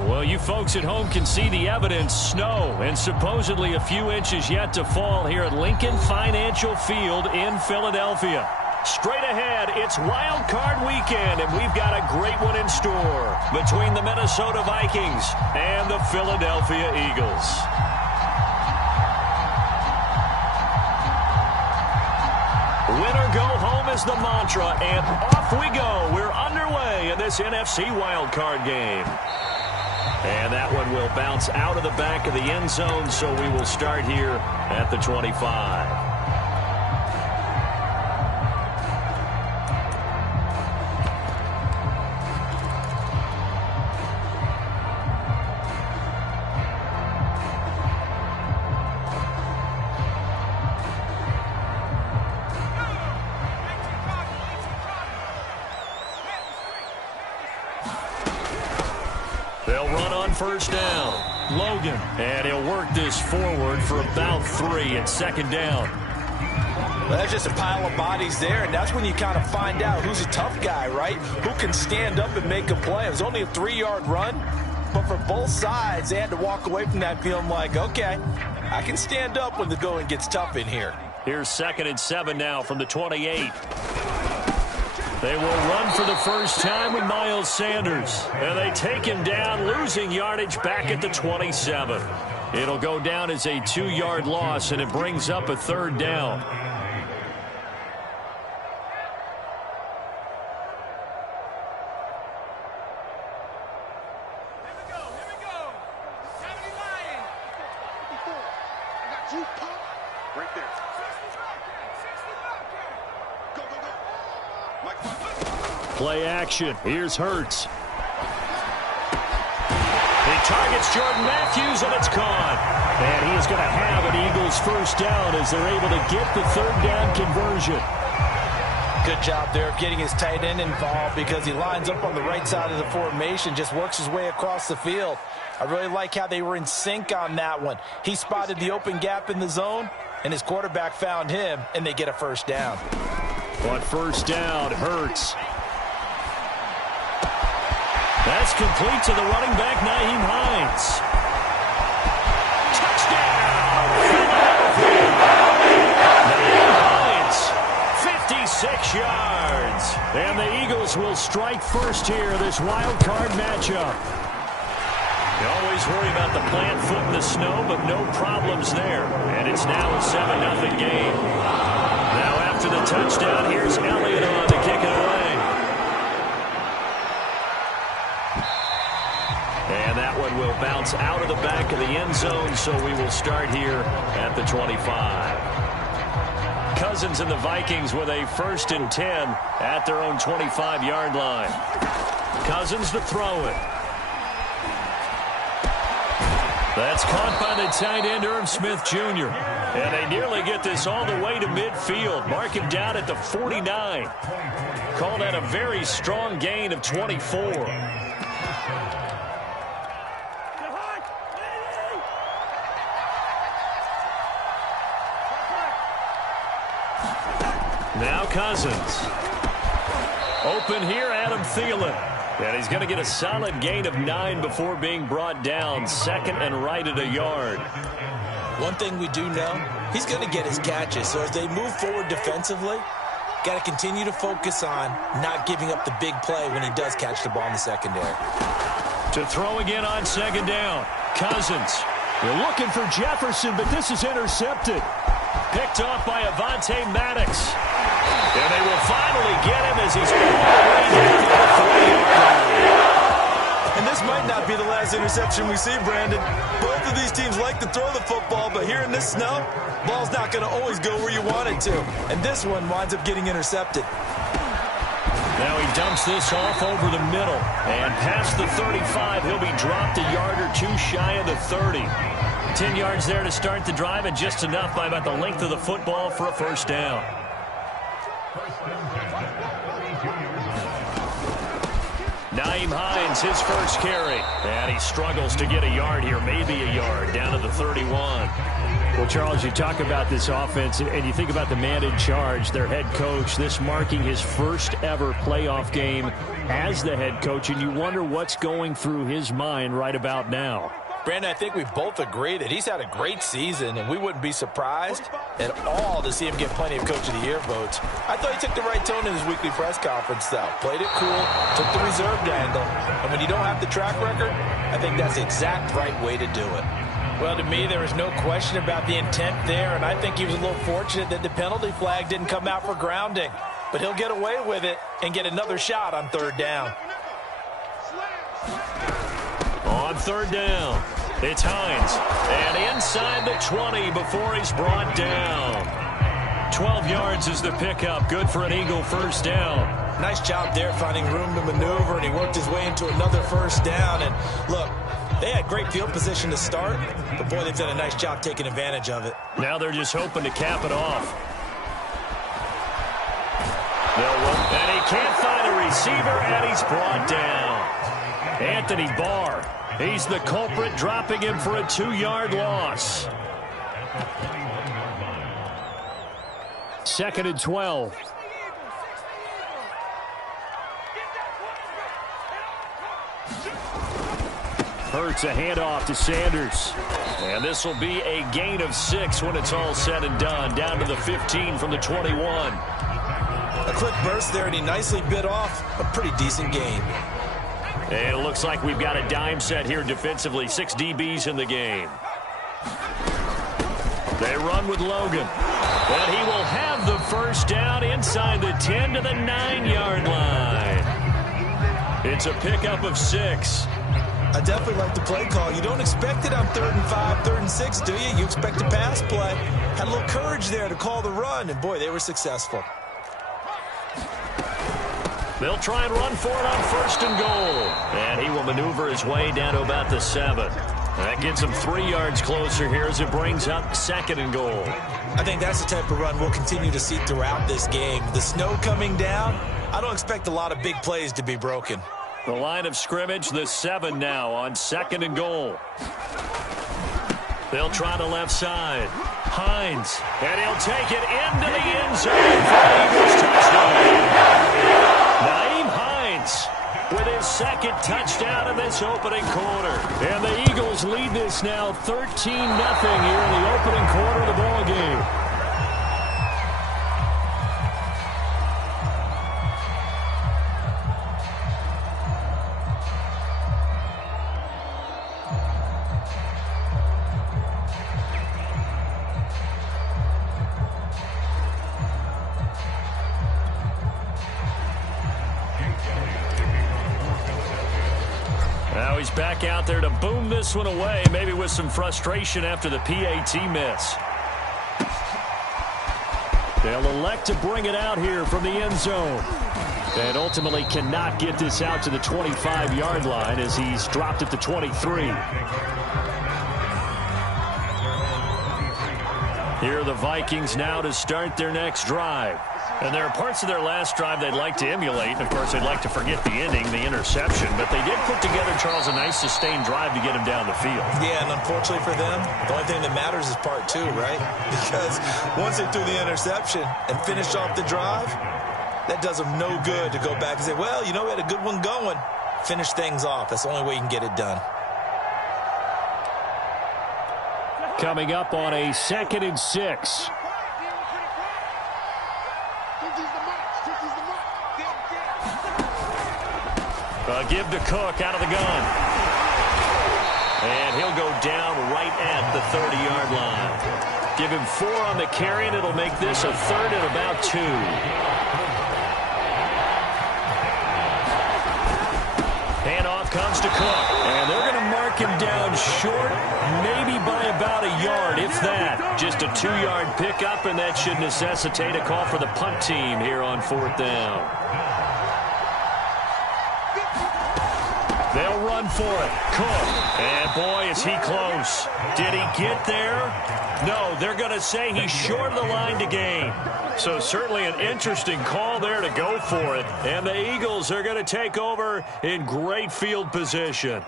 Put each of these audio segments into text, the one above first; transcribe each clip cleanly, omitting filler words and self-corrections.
Well, you folks at home can see the evidence. Snow and supposedly a few inches yet to fall here at Lincoln Financial Field in Philadelphia. Straight ahead, it's Wild Card weekend, and we've got a great one in store between the Minnesota Vikings and the Philadelphia Eagles. Win or go home is the mantra, and off we go. We're underway in this NFC Wild Card game. And that one will bounce out of the back of the end zone, so we will start here at the 25. They'll run on first down. Logan. And he'll work this forward for about 3 at second down. Well, that's just a pile of bodies there, and that's when you kind of find out who's a tough guy, right? Who can stand up and make a play. It was only a 3-yard run, but for both sides, they had to walk away from that feeling like, okay, I can stand up when the going gets tough in here. Here's 2nd and 7 now from the 28. They will run for the first time with Miles Sanders. And they take him down, losing yardage back at the 27. It'll go down as a 2-yard loss, and it brings up a 3rd down. Play action. Here's Hurts. He targets Jordan Matthews, and it's caught. And he is going to have an Eagles first down as they're able to get the 3rd down conversion. Good job there of getting his tight end involved because he lines up on the right side of the formation, just works his way across the field. I really like how they were in sync on that one. He spotted the open gap in the zone, and his quarterback found him, and they get a first down. On first down, Hurts. That's complete to the running back, Nyheim Hines. Touchdown! Nyheim Hines, 56 yards. And the Eagles will strike first here, this wild card matchup. You always worry about the plant foot in the snow, but no problems there. And it's now a 7-0 game. Now after the touchdown, here's Elliott on to kick it away. And that one will bounce out of the back of the end zone, so we will start here at the 25. Cousins and the Vikings with a 1st and 10 at their own 25-yard line. Cousins to throw it. That's caught by the tight end, Irv Smith Jr. And they nearly get this all the way to midfield. Mark him down at the 49. Called out a very strong gain of 24. Now Cousins. Open here, Adam Thielen. And he's going to get a solid gain of 9 before being brought down. 2nd and right at a yard. One thing we do know, he's going to get his catches. So as they move forward defensively, got to continue to focus on not giving up the big play when he does catch the ball in the secondary. To throw again on 2nd down. Cousins. They're looking for Jefferson, but this is intercepted. Picked off by Avonte Maddox. And they will finally get him as he's all the way down to the 40-yard line. And this might not be the last interception we see, Brandon. Both of these teams like to throw the football, but here in this snow, ball's not going to always go where you want it to. And this one winds up getting intercepted. Now he dumps this off over the middle. And past the 35, he'll be dropped a yard or 2 shy of the 30. 10 yards there to start the drive, and just enough by about the length of the football for a first down. Nyheim Hines, his first carry. And he struggles to get a yard here, maybe a yard, down to the 31. Well, Charles, you talk about this offense, and you think about the man in charge, their head coach, this marking his first ever playoff game as the head coach, and you wonder what's going through his mind right about now. Brandon, I think we both agree that he's had a great season, and we wouldn't be surprised at all to see him get plenty of Coach of the Year votes. I thought he took the right tone in his weekly press conference, though. Played it cool, took the reserved angle, and when you don't have the track record, I think that's the exact right way to do it. Well, to me, there was no question about the intent there, and I think he was a little fortunate that the penalty flag didn't come out for grounding. But he'll get away with it and get another shot on third down. On third down, it's Hines. And inside the 20 before he's brought down. 12 yards is the pickup. Good for an Eagle first down. Nice job there finding room to maneuver, and he worked his way into another first down. And look, they had great field position to start, but boy, they've done a nice job taking advantage of it. Now they're just hoping to cap it off. And he can't find a receiver, and he's brought down. Anthony Barr, he's the culprit, dropping him for a 2-yard loss. 2nd and 12. Hurts a handoff to Sanders. And this will be a gain of 6 when it's all said and done. Down to the 15 from the 21. A quick burst there, and he nicely bit off a pretty decent gain. And it looks like we've got a dime set here defensively. 6 DBs in the game. They run with Logan. And he will have the first down inside the 10 to the 9-yard line. It's a pickup of 6. I definitely like the play call. You don't expect it on 3rd and 5, 3rd and 6, do you? You expect a pass play. Had a little courage there to call the run, and boy, they were successful. They'll try and run for it on 1st and goal. And he will maneuver his way down to about the 7. That gets him 3 yards closer here as it brings up 2nd and goal. I think that's the type of run we'll continue to see throughout this game. The snow coming down, I don't expect a lot of big plays to be broken. The line of scrimmage, the 7 now on 2nd and goal. They'll try the left side. Hines, and he'll take it into the end zone for the Eagles touchdown. Naeem Hines with his 2nd touchdown in this opening quarter. And the Eagles lead this now 13-0 here in the opening quarter of the ball game. Now he's back out there to boom this one away, maybe with some frustration after the PAT miss. They'll elect to bring it out here from the end zone. And ultimately cannot get this out to the 25-yard line as he's dropped at the 23. Here are the Vikings now to start their next drive. And there are parts of their last drive they'd like to emulate. Of course, they'd like to forget the ending, the interception. But they did put together, Charles, a nice sustained drive to get him down the field. Yeah, and unfortunately for them, the only thing that matters is part 2, right? Because once they threw the interception and finished off the drive, that does them no good to go back and say, well, you know, we had a good one going. Finish things off. That's the only way you can get it done. Coming up on a 2nd and 6. Give to Cook out of the gun. And he'll go down right at the 30-yard line. Give him 4 on the carry, and it'll make this a 3rd and about 2. Handoff comes to Cook. And they're going to mark him down short, maybe by about a yard, if that. Just a 2-yard pickup, and that should necessitate a call for the punt team here on 4th down. They'll run for it. Cook. And boy, is he close. Did he get there? No, they're going to say he's short of the line to gain. So certainly an interesting call there to go for it. And the Eagles are going to take over in great field position.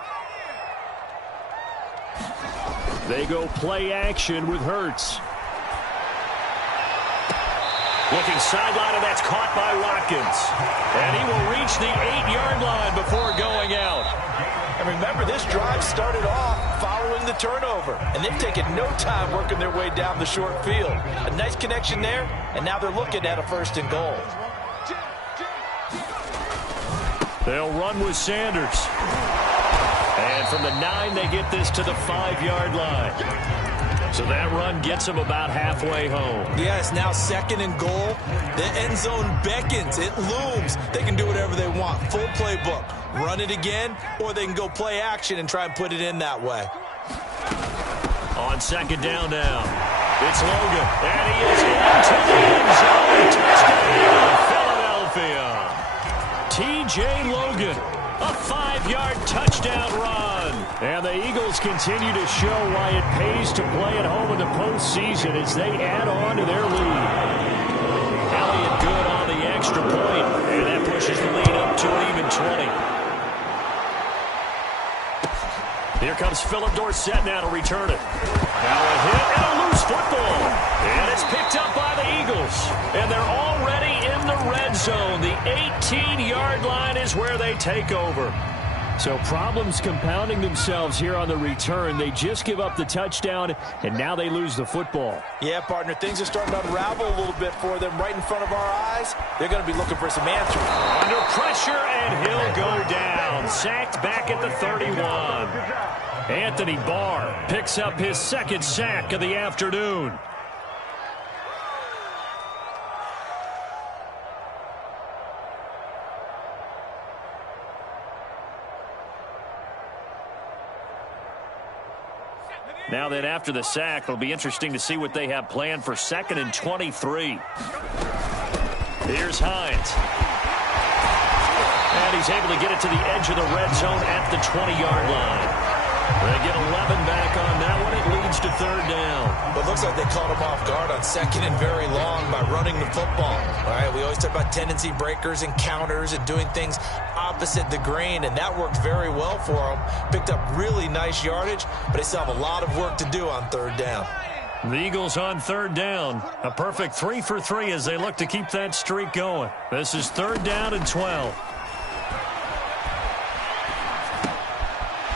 They go play action with Hurts. Looking sideline, and that's caught by Watkins. And he will reach the 8-yard line before going out. And remember, this drive started off following the turnover. And they've taken no time working their way down the short field. A nice connection there, and now they're looking at a 1st and goal. They'll run with Sanders. And from the 9, they get this to the 5-yard line. So that run gets them about halfway home. Yes, now 2nd and goal. The end zone beckons. It looms. They can do whatever they want. Full playbook. Run it again, or they can go play action and try and put it in that way. On 2nd down now, it's Logan. And he is into the end zone. Touchdown, Philadelphia. T.J. Logan. A 5-yard touchdown run. And the Eagles continue to show why it pays to play at home in the postseason as they add on to their lead. Elliott good on the extra point, and that pushes the lead up to an even 20. Here comes Philip Dorsett now to return it. Now a hit and a loose football. And it's picked up by the Eagles. And they're already in the red zone. The 18-yard line is where they take over. So problems compounding themselves here on the return. They just give up the touchdown, and now they lose the football. Yeah, partner, things are starting to unravel a little bit for them right in front of our eyes. They're going to be looking for some answers. Under pressure, and he'll go down. Sacked back at the 31. Anthony Barr picks up his 2nd sack of the afternoon. Now that after the sack, it'll be interesting to see what they have planned for 2nd and 23. Here's Hines. And he's able to get it to the edge of the red zone at the 20-yard line. They get 11 back on that one. It leads to 3rd down. But it looks like they caught him off guard on 2nd and very long by running the football. All right, we always talk about tendency breakers and counters and doing things opposite the grain, and that worked very well for them. Picked up really nice yardage, but they still have a lot of work to do on 3rd down. The Eagles on 3rd down. A perfect 3 for 3 as they look to keep that streak going. This is 3rd down and 12.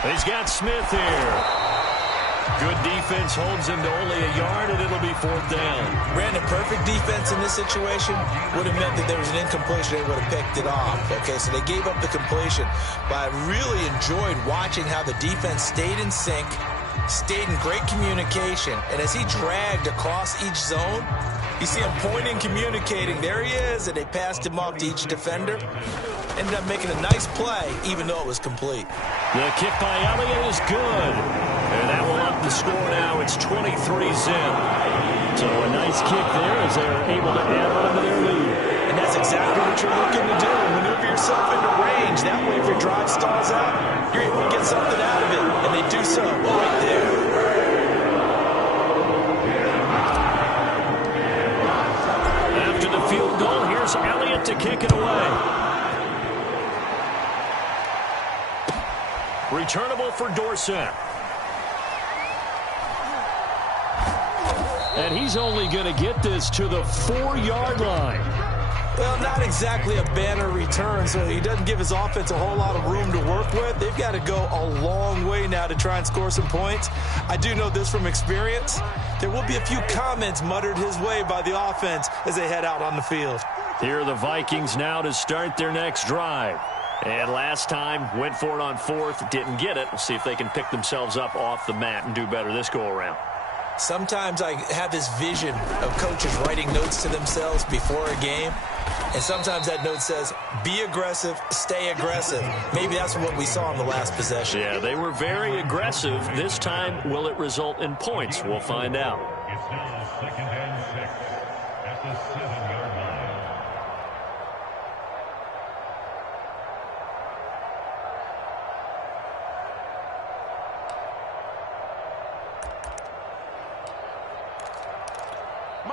He's got Smith here. Good defense holds him to only a yard, and it'll be 4th down. Brandon, perfect defense in this situation would have meant that there was an incompletion. They would have picked it off. Okay, so they gave up the completion. But I really enjoyed watching how the defense stayed in sync, stayed in great communication, and as he dragged across each zone, you see him pointing, communicating. There he is, and they passed him off to each defender. Ended up making a nice play, even though it was complete. The kick by Elliott is good. And that will up the score now. It's 23-zip. So a nice kick there as they're able to add on to their lead. And that's exactly what you're looking to do. Maneuver yourself into range. That way, if your drive stalls out, you're able to get something out of it. And they do so right there. After the field goal, here's Elliott to kick it away. Returnable for Dorsett. And he's only going to get this to the 4-yard line. Well, not exactly a banner return, so he doesn't give his offense a whole lot of room to work with. They've got to go a long way now to try and score some points. I do know this from experience. There will be a few comments muttered his way by the offense as they head out on the field. Here are the Vikings now to start their next drive. And last time, went for it on 4th, didn't get it. We'll see if they can pick themselves up off the mat and do better this go-around. Sometimes I have this vision of coaches writing notes to themselves before a game. And sometimes that note says, be aggressive, stay aggressive. Maybe that's what we saw in the last possession. Yeah, they were very aggressive. This time, will it result in points? We'll find out. It's now 2nd and 6 at the 7-yard line.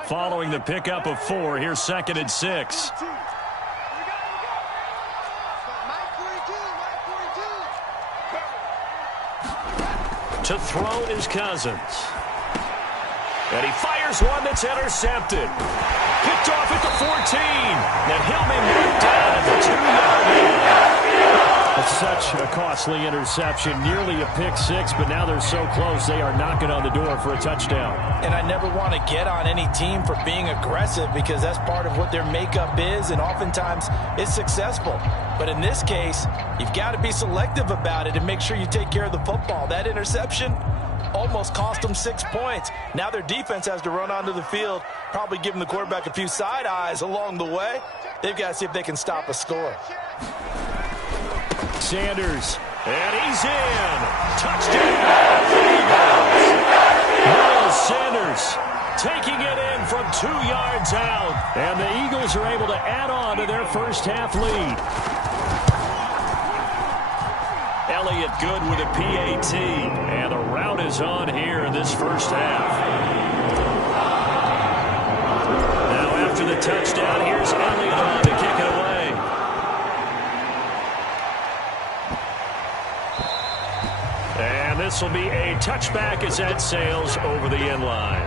Following the pickup of 4, here's 2nd and 6. To throw is Cousins. And he fires one that's intercepted. Picked off at the 14. And he'll be marked down at the 2-yard line. It's such a costly interception. Nearly a pick six, but now they're so close they are knocking on the door for a touchdown. And I never want to get on any team for being aggressive because that's part of what their makeup is, and oftentimes it's successful. But in this case, you've got to be selective about it and make sure you take care of the football. That interception almost cost them 6 points. Now their defense has to run onto the field, probably giving the quarterback a few side eyes along the way. They've got to see if they can stop a score. Sanders, and he's in. Touchdown, Eagles. Miles Sanders taking it in from 2 yards out. And the Eagles are able to add on to their first half lead. Elliott good with a PAT. And the route is on here in this first half. Now after the touchdown, here's Elliott on to kick it away. And this will be a touchback as that sails over the end line.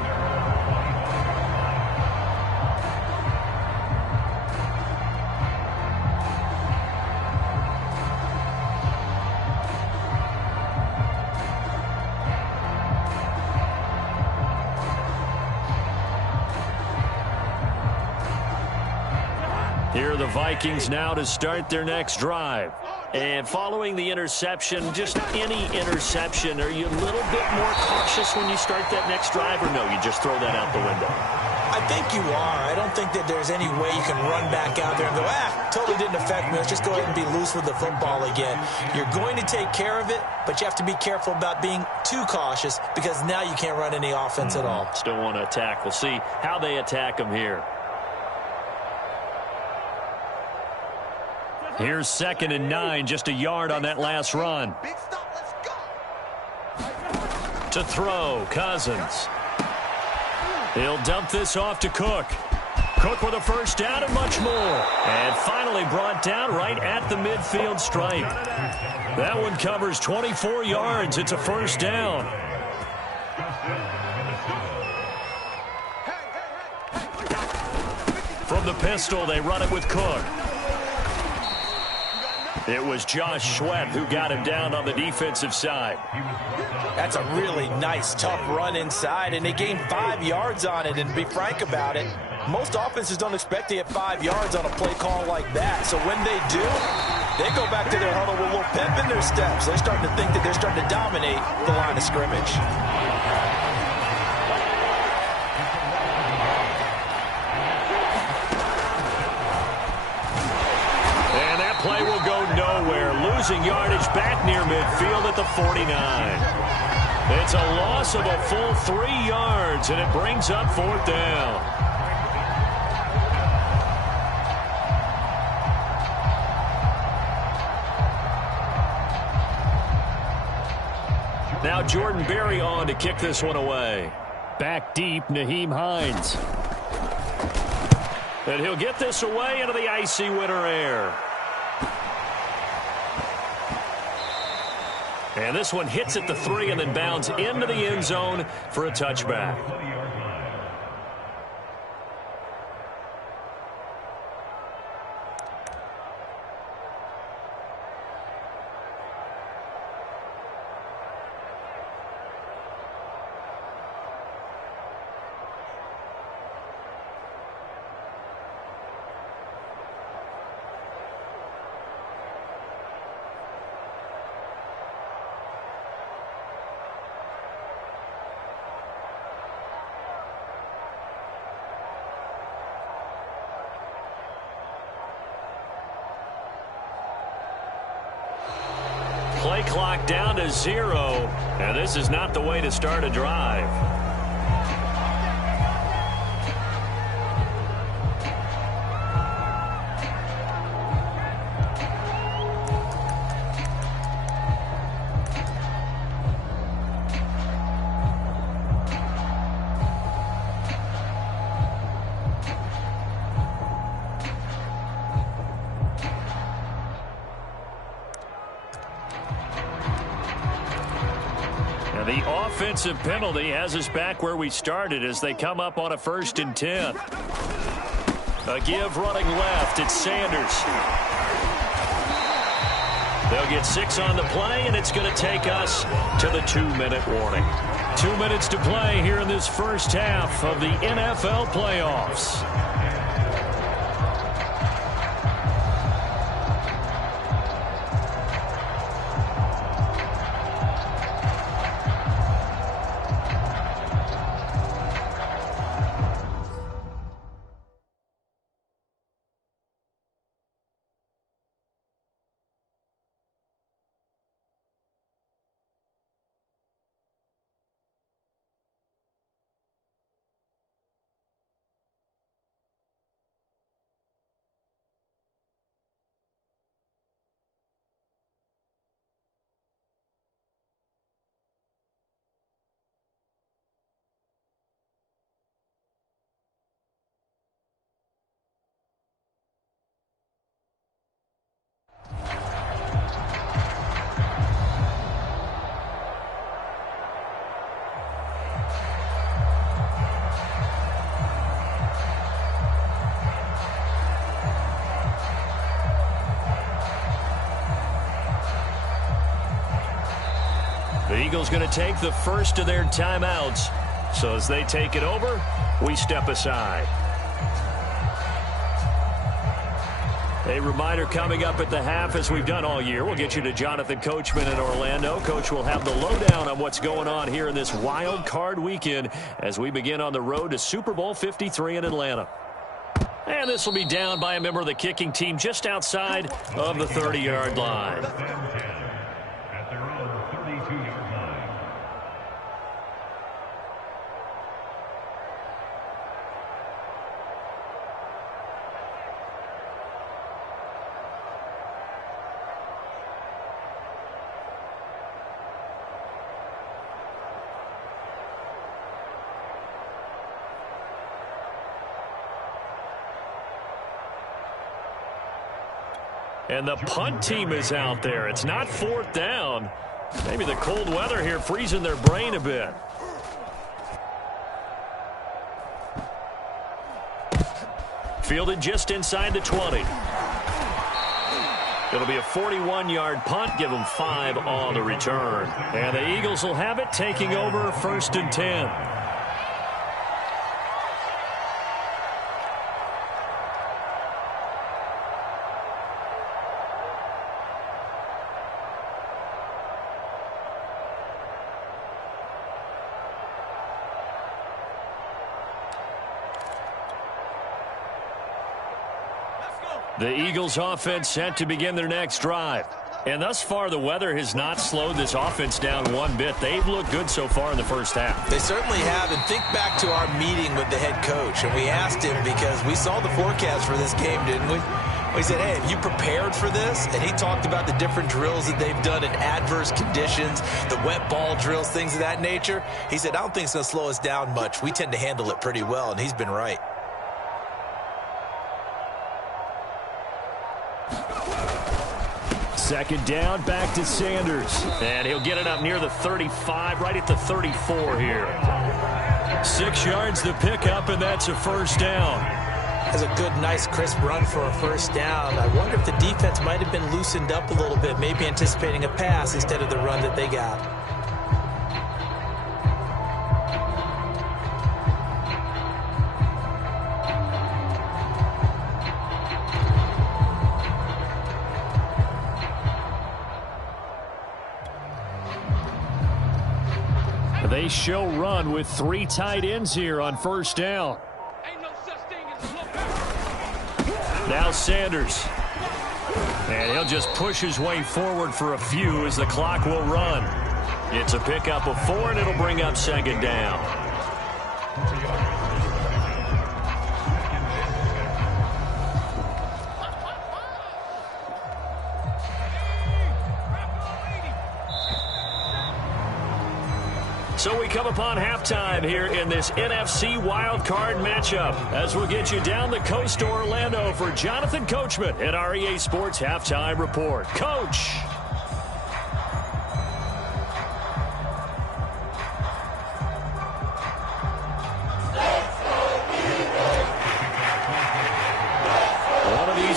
Here are the Vikings now to start their next drive. And following the interception, just any interception, are you a little bit more cautious when you start that next drive, or no, you just throw that out the window? I think you are. I don't think that there's any way you can run back out there and go, totally didn't affect me. Let's just go ahead and be loose with the football again. You're going to take care of it, but you have to be careful about being too cautious because now you can't run any offense at all. Still want to attack. We'll see how they attack them here. Here's 2nd and 9, just a yard on that last run. To throw, Cousins. He'll dump this off to Cook. Cook with a first down and much more. And finally brought down right at the midfield stripe. That one covers 24 yards. It's a first down. From the pistol, they run it with Cook. It was Josh Sweat who got him down on the defensive side. That's a really nice, tough run inside, and they gained 5 yards on it. And to be frank about it, most offenses don't expect to get 5 yards on a play call like that. So when they do, they go back to their huddle with a little pep in their steps. They're starting to think that they're starting to dominate the line of scrimmage. Play will go nowhere. Losing yardage back near midfield at the 49. It's a loss of a full 3 yards, and it brings up 4th down. Now Jordan Berry on to kick this one away. Back deep, Nyheim Hines. And he'll get this away into the icy winter air. And this one hits at the 3 and then bounds into the end zone for a touchback. Play clock down to 0, and this is not the way to start a drive. And the offensive penalty has us back where we started as they come up on a 1st and 10. A give running left. It's Sanders. They'll get 6 on the play, and it's going to take us to the 2-minute warning. 2 minutes to play here in this first half of the NFL playoffs. The Eagles going to take the first of their timeouts. So as they take it over, we step aside. A reminder coming up at the half, as we've done all year. We'll get you to Jonathan Coachman in Orlando. Coach will have the lowdown on what's going on here in this wild card weekend as we begin on the road to Super Bowl 53 in Atlanta. And this will be down by a member of the kicking team just outside of the 30-yard line. At their own 32-yard line. And the punt team is out there. It's not 4th down. Maybe the cold weather here freezing their brain a bit. Fielded just inside the 20. It'll be a 41-yard punt. Give them 5 on the return. And the Eagles will have it, taking over 1st and 10. The Eagles offense set to begin their next drive. And thus far, the weather has not slowed this offense down one bit. They've looked good so far in the first half. They certainly have. And think back to our meeting with the head coach. And we asked him, because we saw the forecast for this game, didn't we? We said, hey, have you prepared for this? And he talked about the different drills that they've done in adverse conditions, the wet ball drills, things of that nature. He said, I don't think it's going to slow us down much. We tend to handle it pretty well, and he's been right. Second down, back to Sanders. And he'll get it up near the 35, right at the 34 here. 6 yards the pickup, and that's a first down. That's a good, nice, crisp run for a first down. I wonder if the defense might have been loosened up a little bit, maybe anticipating a pass instead of the run that they got. They show run with 3 tight ends here on first down. Now Sanders. And he'll just push his way forward for a few as the clock will run. It's a pickup of 4, and it'll bring up second down. So we come upon halftime here in this NFC Wildcard matchup as we'll get you down the coast to Orlando for Jonathan Coachman at our EA Sports Halftime Report. Coach.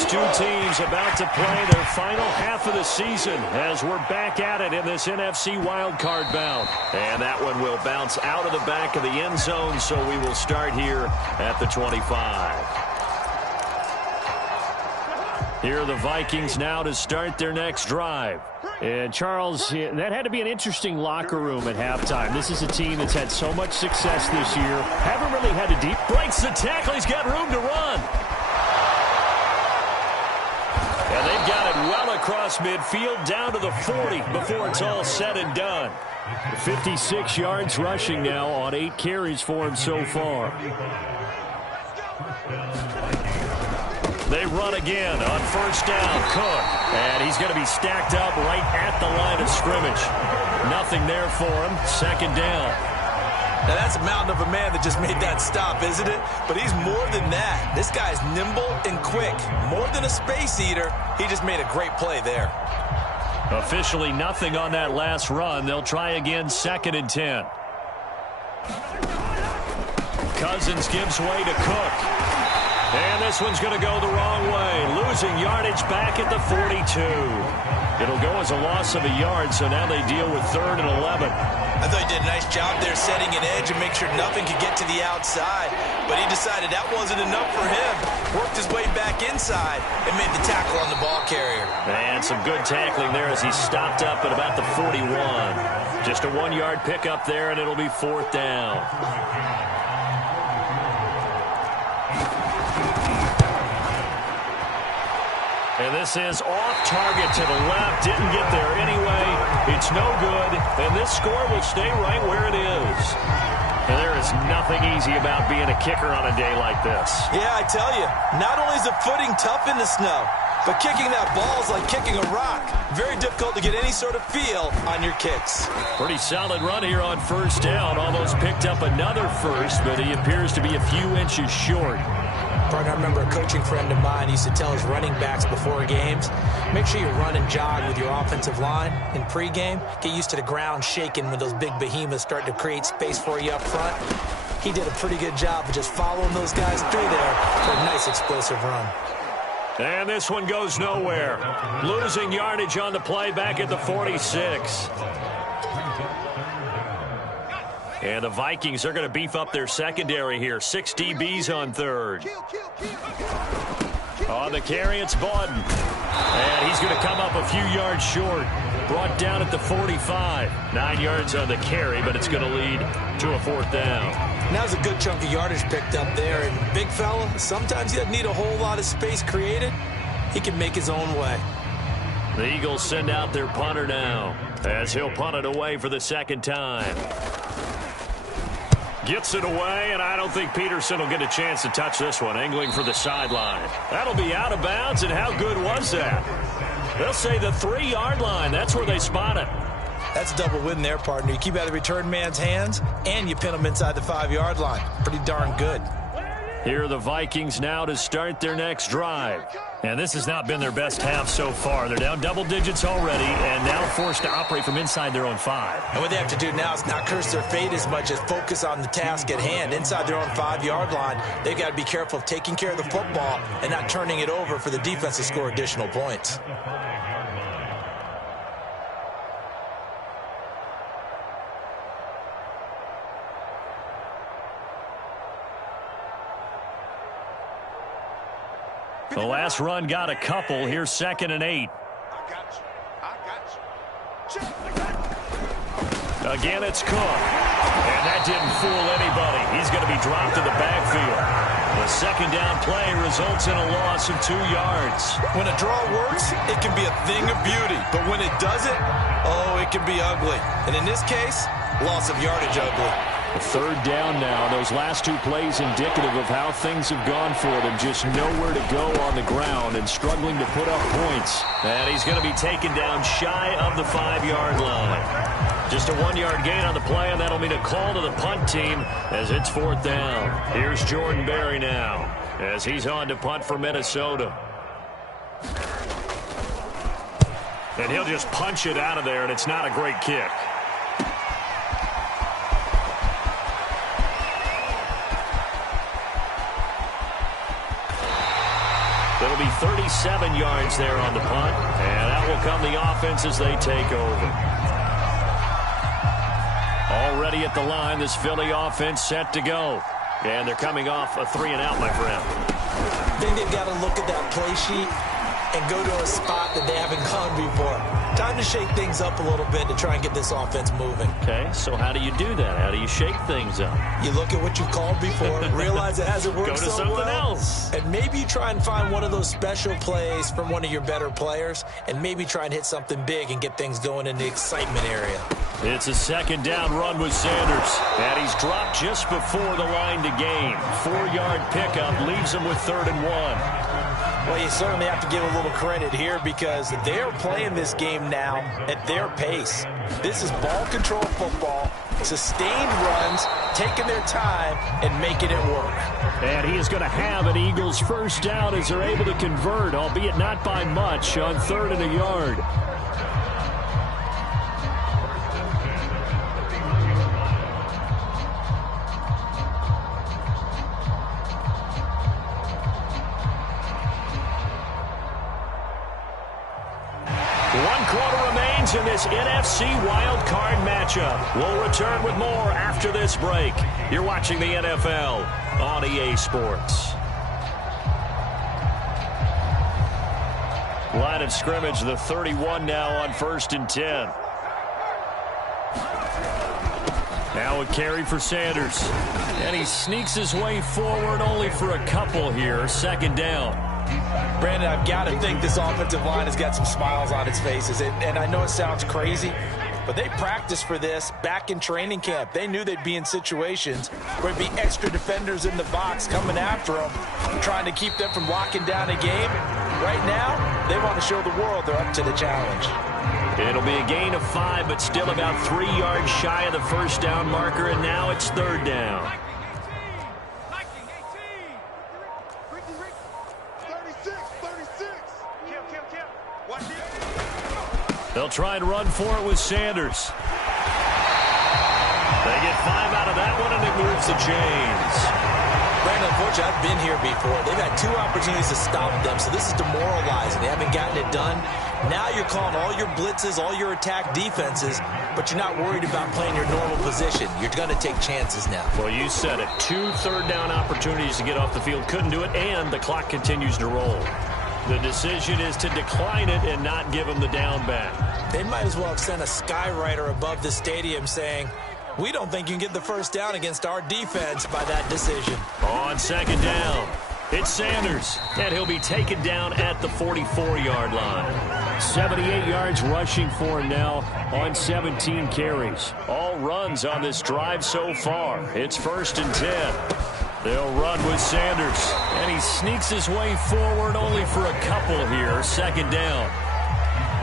two teams about to play their final half of the season as we're back at it in this NFC wildcard bout. And that one will bounce out of the back of the end zone, so we will start here at the 25. Here are the Vikings now to start their next drive. And Charles, that had to be an interesting locker room at halftime. This is a team that's had so much success this year. Haven't really had a deep... Breaks the tackle. He's got room to run. And they've got it well across midfield down to the 40 before it's all said and done. 56 yards rushing now on 8 carries for him so far. They run again on first down. Cook. And he's going to be stacked up right at the line of scrimmage. Nothing there for him. Second down. Now, that's a mountain of a man that just made that stop, isn't it? But he's more than that. This guy's nimble and quick. More than a space eater. He just made a great play there. Officially nothing on that last run. They'll try again, 2nd and 10. Cousins gives way to Cook. And this one's going to go the wrong way. Losing yardage back at the 42. It'll go as a loss of a yard, so now they deal with 3rd and 11. I thought he did a nice job there setting an edge and make sure nothing could get to the outside. But he decided that wasn't enough for him. Worked his way back inside and made the tackle on the ball carrier. And some good tackling there as he stopped up at about the 41. Just a 1-yard pickup there, and it'll be 4th down. And this is off target to the left. Didn't get there anyway. It's no good. And this score will stay right where it is. And there is nothing easy about being a kicker on a day like this. Yeah, I tell you, not only is the footing tough in the snow, but kicking that ball is like kicking a rock. Very difficult to get any sort of feel on your kicks. Pretty solid run here on first down. Almost picked up another first, but he appears to be a few inches short. Partner, I remember a coaching friend of mine used to tell his running backs before games, make sure you run and jog with your offensive line in pregame. Get used to the ground shaking when those big behemoths start to create space for you up front. He did a pretty good job of just following those guys through there for a nice explosive run. And this one goes nowhere. Losing yardage on the play back at the 46. And the Vikings are going to beef up their secondary here. 6 DBs on 3rd. On the carry, it's Bawden. And he's going to come up a few yards short. Brought down at the 45. 9 yards on the carry, but it's going to lead to a 4th down. Now's a good chunk of yardage picked up there. And big fella, sometimes he doesn't need a whole lot of space created. He can make his own way. The Eagles send out their punter now as he'll punt it away for the 2nd time. Gets it away, and I don't think Peterson will get a chance to touch this one. Angling for the sideline. That'll be out of bounds, and how good was that? They'll say the 3-yard line. That's where they spot it. That's a double win there, partner. You keep out of the return man's hands, and you pin him inside the 5-yard line. Pretty darn good. Here are the Vikings now to start their next drive. And this has not been their best half so far. They're down double digits already and now forced to operate from inside their own 5. And what they have to do now is not curse their fate as much as focus on the task at hand. Inside their own 5-yard line, they've got to be careful of taking care of the football and not turning it over for the defense to score additional points. The last run got a couple. Here's 2nd and 8. Again, it's Cook. And that didn't fool anybody. He's going to be dropped in the backfield. The 2nd down play results in a loss of 2 yards. When a draw works, it can be a thing of beauty. But when it doesn't, oh, it can be ugly. And in this case, loss of yardage ugly. A 3rd down now. Those last 2 plays indicative of how things have gone for them. Just nowhere to go on the ground and struggling to put up points. And he's going to be taken down shy of the 5-yard line. Just a 1-yard gain on the play, and that'll mean a call to the punt team as it's 4th down. Here's Jordan Berry now as he's on to punt for Minnesota. And he'll just punch it out of there, and it's not a great kick. It'll It'll be 37 yards there on the punt, and that will come the offense as they take over. Already at the line, this Philly offense set to go. And they're coming off a 3-and-out, my friend. I think they've got to look at that play sheet and go to a spot that they haven't gone before. Time to shake things up a little bit to try and get this offense moving. Okay, so how do you do that? How do you shake things up? You look at what you've called before, realize it hasn't worked so well. Go to something else. And maybe you try and find one of those special plays from one of your better players, and maybe try and hit something big and get things going in the excitement area. It's a 2nd down run with Sanders. And he's dropped just before the line to gain. 4-yard pickup leaves him with 3rd and 1. Well, you certainly have to give a little credit here because they're playing this game now at their pace. This is ball control football, sustained runs, taking their time, and making it work. And he is going to have an Eagles first down as they're able to convert, albeit not by much, on 3rd and a yard. In this NFC Wildcard matchup. We'll return with more after this break. You're watching the NFL on EA Sports. Line of scrimmage, the 31 now on 1st and 10. Now a carry for Sanders. And he sneaks his way forward only for a couple here. 2nd down. Brandon, I've got to think this offensive line has got some smiles on its faces. And I know it sounds crazy, but they practiced for this back in training camp. They knew they'd be in situations where there'd be extra defenders in the box coming after them, trying to keep them from locking down a game. Right now, they want to show the world they're up to the challenge. It'll be a gain of 5, but still about 3 yards shy of the 1st down marker, and now it's 3rd down. They'll try and run for it with Sanders. They get 5 out of that one, and it moves the chains. Brandon, unfortunately, I've been here before. They've had 2 opportunities to stop them, so this is demoralizing. They haven't gotten it done. Now you're calling all your blitzes, all your attack defenses, but you're not worried about playing your normal position. You're going to take chances now. Well, you said it. 2 third-down opportunities to get off the field. Couldn't do it, and the clock continues to roll. The decision is to decline it and not give him the down back. They might as well have sent a skywriter above the stadium saying, we don't think you can get the 1st down against our defense by that decision. On 2nd down, it's Sanders, and he'll be taken down at the 44-yard line. 78 yards rushing for him now on 17 carries. All runs on this drive so far. It's 1st and 10. They'll run with Sanders, and he sneaks his way forward only for a couple here. 2nd down.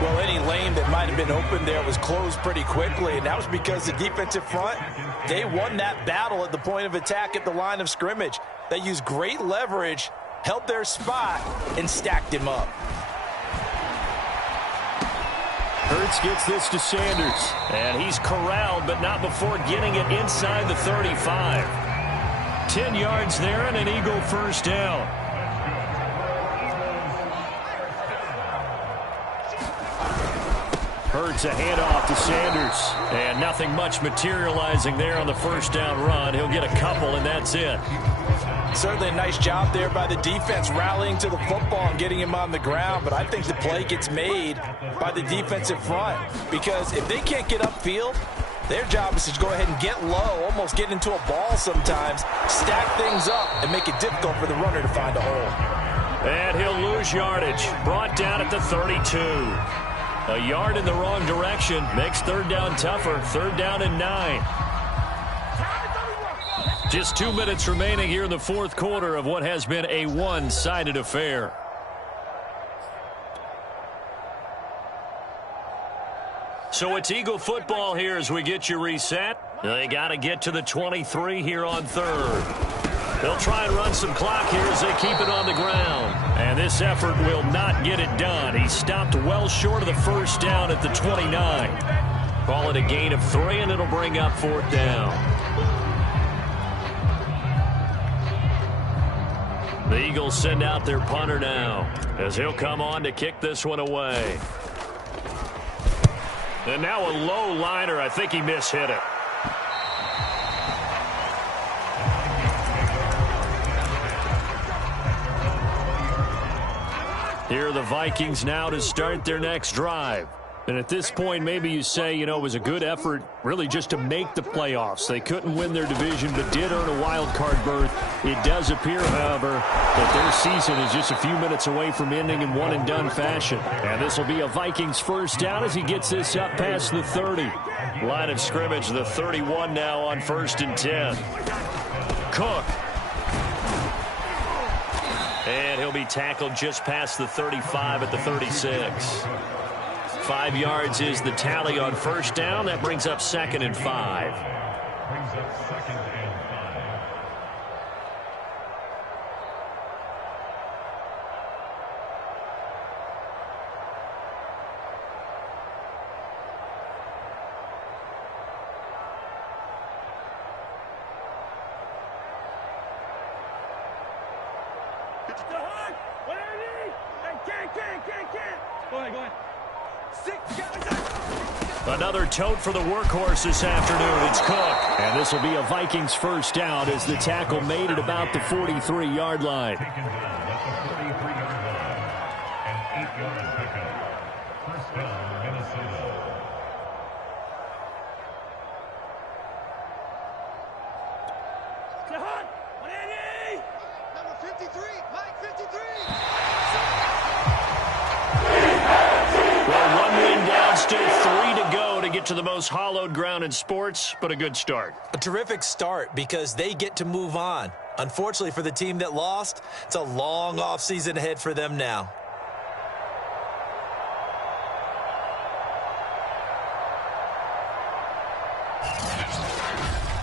Well, any lane that might have been open there was closed pretty quickly, and that was because the defensive front, they won that battle at the point of attack at the line of scrimmage. They used great leverage, held their spot, and stacked him up. Hurts gets this to Sanders, and he's corralled, but not before getting it inside the 35. 10 yards there and an Eagle 1st down. Hurts a handoff to Sanders, and nothing much materializing there on the 1st down run. He'll get a couple, and that's it. Certainly a nice job there by the defense rallying to the football and getting him on the ground, but I think the play gets made by the defensive front because if they can't get upfield, their job is to go ahead and get low, almost get into a ball sometimes, stack things up, and make it difficult for the runner to find a hole. And he'll lose yardage. Brought down at the 32. A yard in the wrong direction makes 3rd down tougher. 3rd down and 9. Just 2 minutes remaining here in the 4th quarter of what has been a one-sided affair. So it's Eagle football here as we get you reset. They got to get to the 23 here on 3rd. They'll try and run some clock here as they keep it on the ground. And this effort will not get it done. He stopped well short of the 1st down at the 29. Call it a gain of 3, and it'll bring up 4th down. The Eagles send out their punter now, as he'll come on to kick this one away. And now a low liner. I think he mishit it. Here are the Vikings now to start their next drive. And at this point, maybe you say, it was a good effort really just to make the playoffs. They couldn't win their division but did earn a wild card berth. It does appear, however, that their season is just a few minutes away from ending in one-and-done fashion. And this will be a Vikings first down as he gets this up past the 30. Line of scrimmage, the 31 now on 1st and 10. Cook. And he'll be tackled just past the 35 at the 36. 5 yards is the tally on first down. That brings up 2nd and 5. Brings up 2nd and 5. Go ahead. Another tote for the workhorse this afternoon. It's Cook. And this will be a Vikings first down as the tackle made at about the 43-yard line. Taken down at the 43-yard line. An 8-yard pickup. First down, Minnesota. Number 53, Mike 53. Well, 1 win down, still 3 to go to get to the most hallowed ground in sports, but a good start. A terrific start because they get to move on. Unfortunately for the team that lost, it's a long offseason ahead for them now.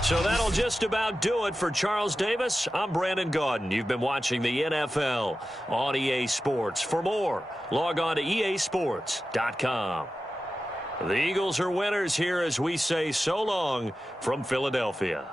So that'll just about do it for Charles Davis. I'm Brandon Gaudin. You've been watching the NFL on EA Sports. For more, log on to easports.com. The Eagles are winners here as we say so long from Philadelphia.